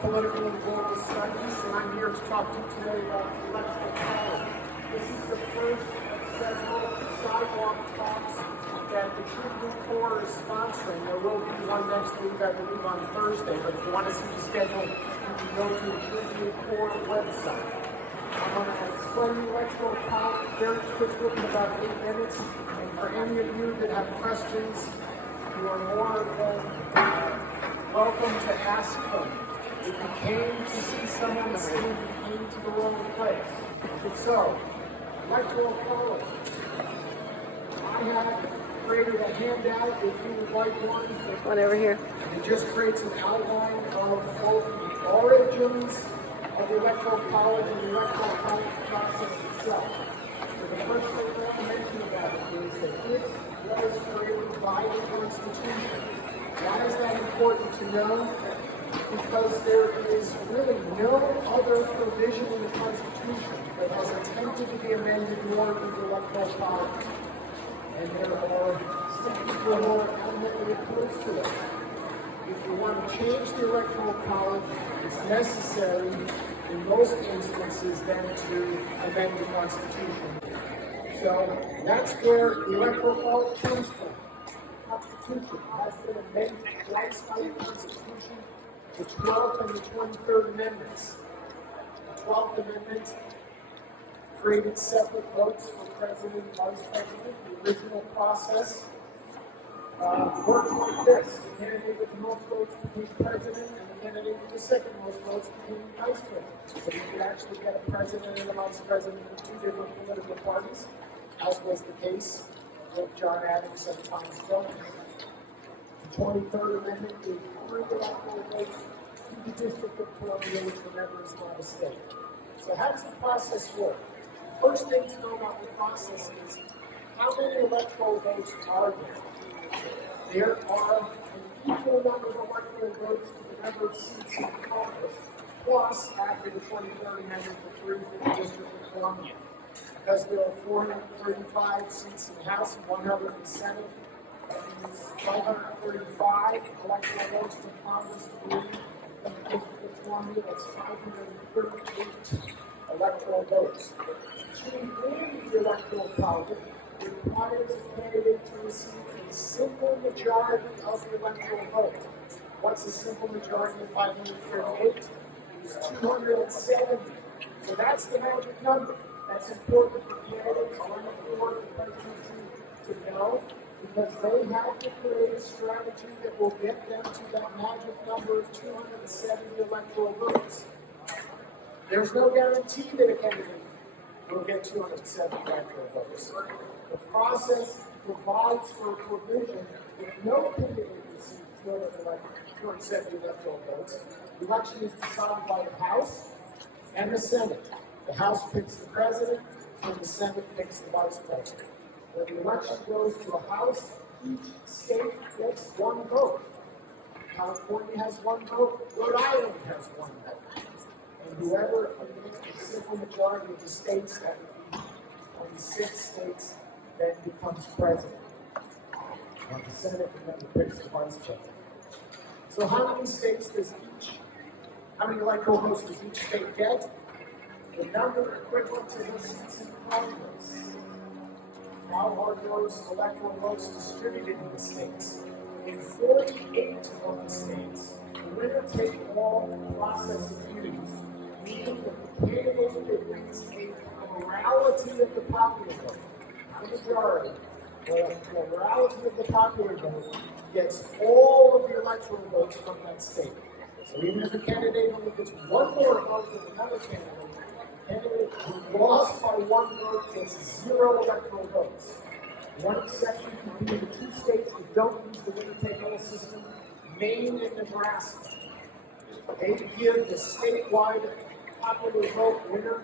Political and Global Studies, and I'm here to talk to you today about the electoral college. This is the first of several sidewalk talks that the Civic is sponsoring. There will be one next week, I believe, on Thursday, but if you want to see the schedule, you can go to the Civic website. I'm going to explain the electoral college very quickly in about 8 minutes, and for any of you that have questions, you are more than welcome to ask them. If you came to see someone asleep, you came to the wrong place. So, electoral college. I have created a handout if you would like one. There's one over here. It just creates an outline of both the origins of the electoral college and the electoral college process itself. So the first thing I want to mention about it is that it was created by the Constitution. Why is that important to know? Because there is really no other provision in the Constitution that has attempted to be amended nor in the electoral college. And there are some people who are adamantly opposed to it. If you want to change the electoral college, it's necessary in most instances then to amend the Constitution. So that's where the electoral college comes from. The Constitution has been amended twice by the Constitution. The 12th and the 23rd Amendments. The 12th Amendment created separate votes for President and Vice President. The original process worked like this. The candidate with the most votes became President, and the candidate with the second most votes became Vice President. So you could actually get a President and a Vice President from two different political parties, as was the case with John Adams and Thomas Jefferson. The 23rd Amendment gave 3 electoral votes to the District of Columbia, which remember is not a state. So how does the process work? The first thing to know about the process is how many electoral votes are there? There are an equal number of electoral votes to the number of seats in Congress, plus after the 23rd Amendment, the 3 for the District of Columbia. Because there are 435 seats in the House and 100 in the Senate, that means 535 electoral votes to Congress, 3 in the District of Columbia, that's 538 electoral votes. To win the electoral college requires a candidate to receive a simple majority of the electoral vote. What's a simple majority of 538? It's 270. So that's the magic number. That's important for candidates running for the presidency to know, because they have to create a strategy that will get them to that magic number of 270 electoral votes. There's no guarantee that a candidate will get 270 electoral votes. The process provides for a provision that no candidate receives more than 270 electoral votes. The election is decided by the House and the Senate. The House picks the president, and the Senate picks the vice president. When the election goes to a House, each state gets 1 vote. California has 1 vote. Rhode Island has 1 vote. And whoever gets a simple majority of the states, that would be 26 states, then becomes president. And the Senate then picks the vice president. So how many states does how many electoral votes does each state get? The number equivalent to the seats in Congress. How are those electoral votes distributed in the states? In 48 of the states, the winner-take-all process is used, meaning that the candidate that wins a plurality of the popular vote, not a majority, but a plurality of the popular vote, gets all of the electoral votes from that state. So even if a candidate only gets 1 more vote than another candidate who lost by 1 vote gets 0 electoral votes. One exception would be the 2 states that don't use the winner-take-all system, Maine and Nebraska. They give the statewide popular vote winner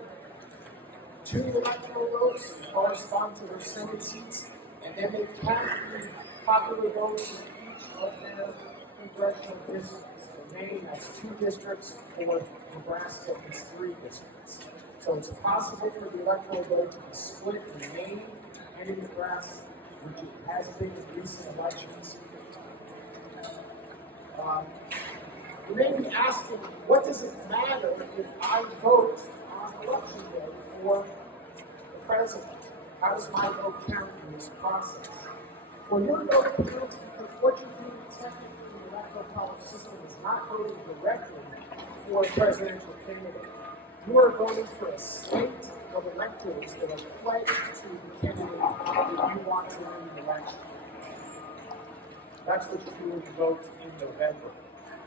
2 electoral votes that correspond to their Senate seats, and then they count the popular votes in each of their congressional districts. For Maine, that's 2 districts. For Nebraska, it's 3 districts. So it's possible for the electoral vote to be split in Maine and in Nebraska, which it has been in recent elections. You may be asking, what does it matter if I vote on election day for the president? How does my vote count in this process? Well, your vote counts because what you're doing technically in the electoral college system is not voting directly for a presidential candidate. You are voting for a slate of electors that are pledged to the candidate that you want to win the election. That's what you do when you vote in November.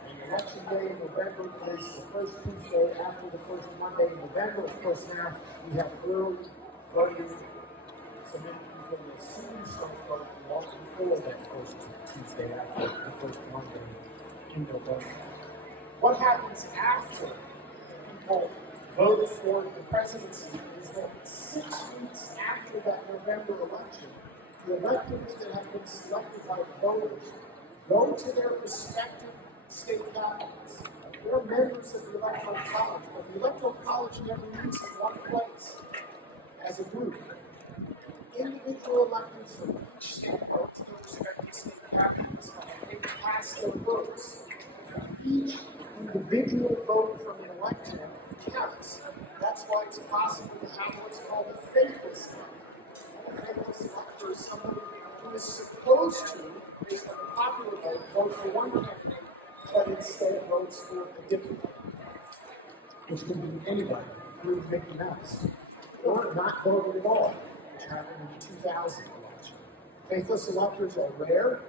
And election day in November is the first Tuesday after the first Monday in November. Of course, now we have early voting, so many people will soon start voting long before that first Tuesday after the first Monday in November. What happens after people vote for the presidency is that 6 weeks after that November election, the electors that have been selected by voters go to their respective state capitals. They're members of the Electoral College, but the Electoral College never meets in one place as a group. Individual electors from each state go to their respective state capitals and they cast their votes. Each individual vote from an elected counts. That's why it's possible to have what's called a faithless elector. A faithless elector is somebody who is supposed to, based on the popular vote for one candidate, but instead votes for a different candidate, which can be anybody, including Mickey Mouse, or not vote at all, which happened in the 2000 election. Faithless electors are rare.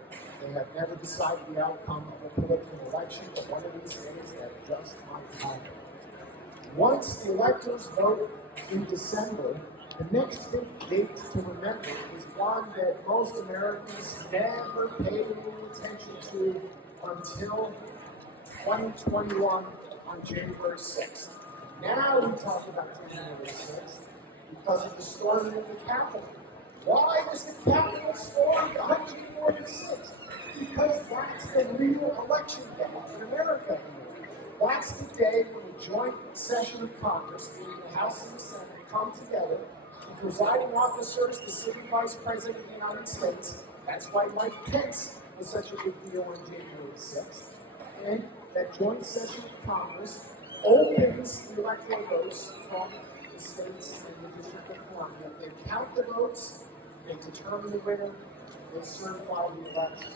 They have never decided the outcome of a political election, but one of these things that just might happen. Once the electors vote in December, the next big date to remember is one that most Americans never paid any attention to until 2021 on January 6th. Now we talk about January 6th because of the storming of the Capitol. Why was the Capitol stormed on January 6th? Because that's the real election day in America. That's the day when the joint session of Congress, the House and the Senate, come together. The presiding officers, the sitting vice president of the United States. That's why Mike Pence was such a big deal on January 6th. And that joint session of Congress opens the electoral votes from the states and the District of Columbia. They count the votes, they determine the winner, they certify the election.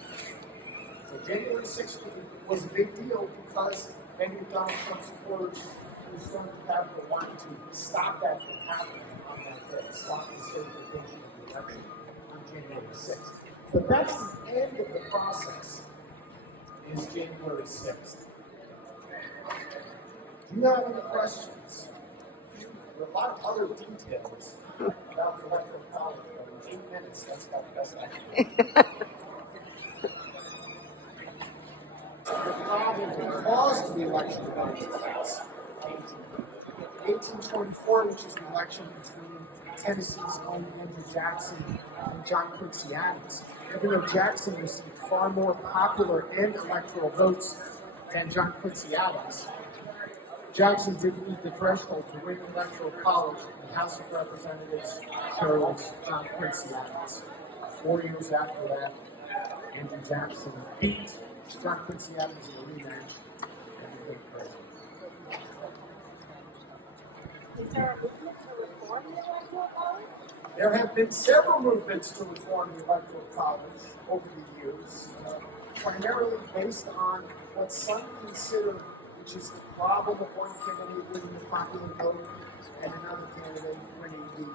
So January 6th was a big deal because many of Donald Trump supporters who stormed the Capitol wanted to stop that from happening on that day, stop the certification of the election on January 6th. But that's the end of the process, is January 6th. Do you have any questions? There are a lot of other details about the electoral college, but in 8 minutes, that's about the best I can do. The problem that caused the election of 1824, which is an election between Tennessee's own Andrew Jackson and John Quincy Adams. Even though Jackson received far more popular and electoral votes than John Quincy Adams, Jackson didn't meet the threshold to win the Electoral College in the House of Representatives chose John Quincy Adams. 4 years after that, Andrew Jackson beat John Quincy Adams in a rematch and became president. Is there a movement to reform the Electoral College? There have been several movements to reform the Electoral College over the years, primarily based on what some consider, which is the problem of one candidate winning the popular vote and another candidate winning the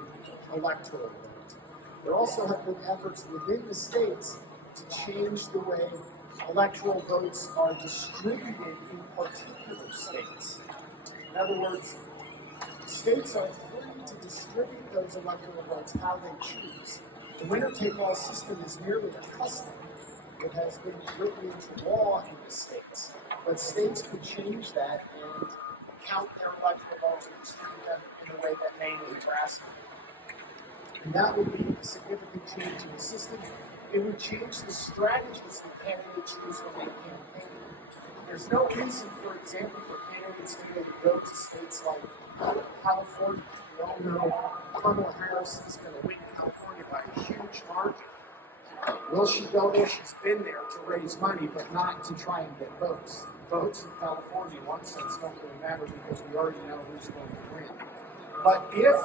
electoral vote. There also have been efforts within the states to change the way electoral votes are distributed in particular states. In other words, states are free to distribute those electoral votes how they choose. The winner-take-all system is merely a custom that has been written into law in the states. But states could change that and count their electoral votes and distribute them in a way that may be Nebraska. And that would be a significant change in the system. It would change the strategies that candidates use when they campaign. There's no reason, for example, for candidates to maybe go to states like California. We all know Kamala Harris is going to win California by a huge margin. Will she go there? She's been there to raise money, but not to try and get votes. votes in California, in one sense, don't really matter because we already know who's going to win. But if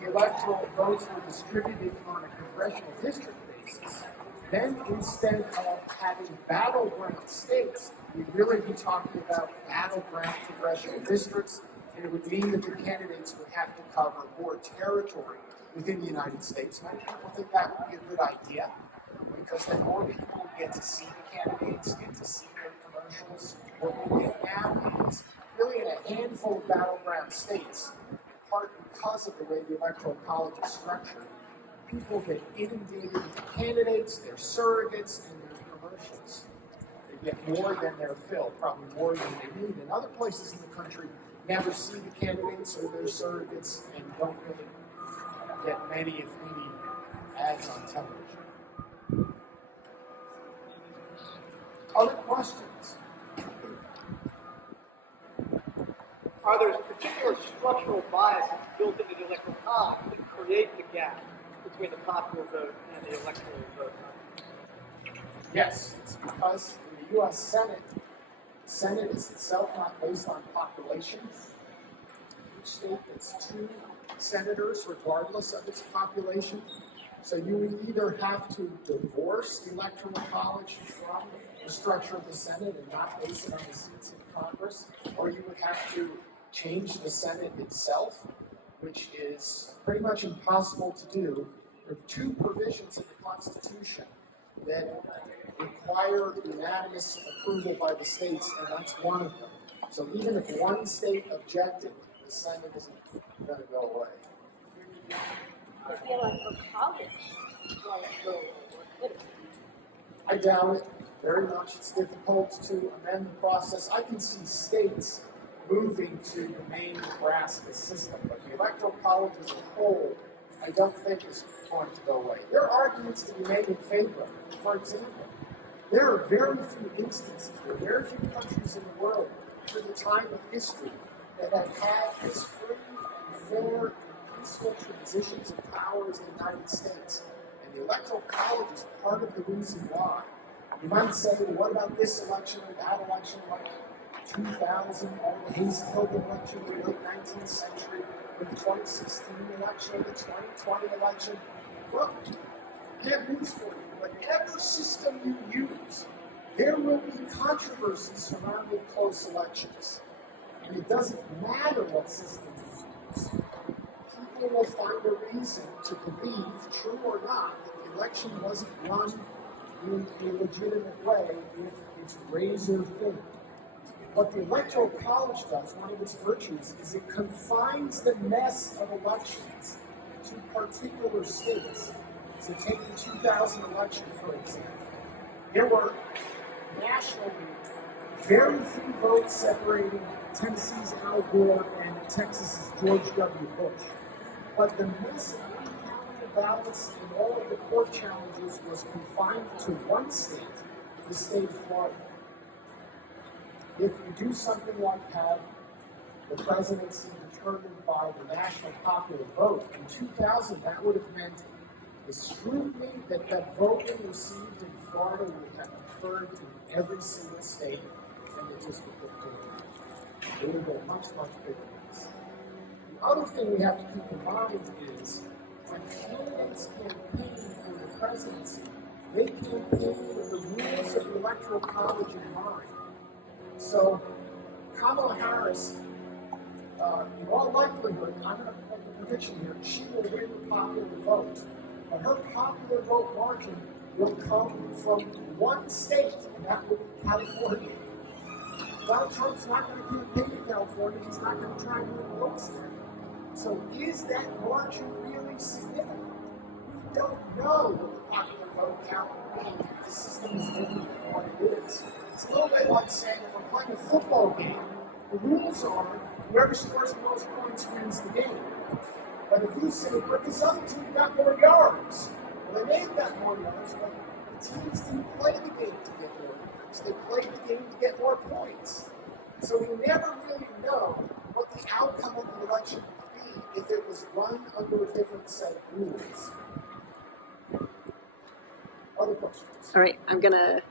the electoral votes were distributed on a congressional district basis, then instead of having battleground states, we'd really be talking about battleground congressional districts, and it would mean that the candidates would have to cover more territory within the United States. Many people think that would be a good idea, because then more people would get to see the candidates, get to see their commercials. What we get now is really in a handful of battleground states, in part because of the way the Electoral College is structured, people get inundated with candidates, their surrogates, and their commercials. They get more than their fill, probably more than they need. And other places in the country never see the candidates or their surrogates and don't really get many, if any, ads on television. Other questions? Are there particular structural biases built into the electoral college that create the gap between the popular vote and the electoral vote? Yes, it's because in the U.S. Senate, the Senate is itself not based on population. Each state gets 2 senators regardless of its population. So you would either have to divorce the Electoral College from the structure of the Senate and not base it on the seats in Congress, or you would have to change the Senate itself, which is pretty much impossible to do. There are 2 provisions in the Constitution that require unanimous approval by the states, and that's one of them. So even if one state objected, the Senate isn't going to go away. The electoral college won't go with it. I doubt it very much. It's difficult to amend the process. I can see states moving to the main Nebraska system, but the Electoral College as a whole, I don't think is going to go away. There are arguments to be made in favor of it. For example, there are very few instances, there are very few countries in the world through the time of history that have had as free and fair and peaceful transitions of power as the United States. And the Electoral College is part of the reason why. You might say, well, what about this election or that election, like 2000, or the Hayes-Tilden election in the late 19th century, or the 2016 election, or the 2020 election? Well, I have news for you. Whatever system you use, there will be controversies surrounding close elections. And it doesn't matter what system you use. People will find a reason to believe, true or not, that the election wasn't run in a legitimate way if it's razor thin. What the Electoral College does, one of its virtues, is it confines the mess of elections to particular states. So take the 2000 election, for example. There were nationally very few votes separating Tennessee's Al Gore and Texas's George W. Bush. But the mess of recounting the ballots and all of the court challenges was confined to one state, the state of Florida. If you do something like have the presidency determined by the national popular vote, in 2000 that would have meant the scrutiny that that voting received in Florida would have occurred to every single state in the District of Columbia. It would go much, much bigger than this. The other thing we have to keep in mind is when candidates campaign for the presidency, they campaign with the rules of the Electoral College in mind. So Kamala Harris, in all likelihood, I'm going to make a prediction here, she will win the popular vote. But her popular vote margin will come from one state, and that will be California. Donald Trump's not going to campaign in California. He's not going to try and win votes there. So is that margin really significant? We don't know what the popular vote count will be if the system is different than what it is. It's a little bit like saying if we're playing a football game, the rules are whoever scores the most points wins the game. But if you say, but this other team got more yards, well, they may have got more yards, but the teams didn't play the game to get more yards. They played the game to get more points. So we never really know what the outcome of the election would be if it was run under a different set of rules. Other questions? All right, I'm going to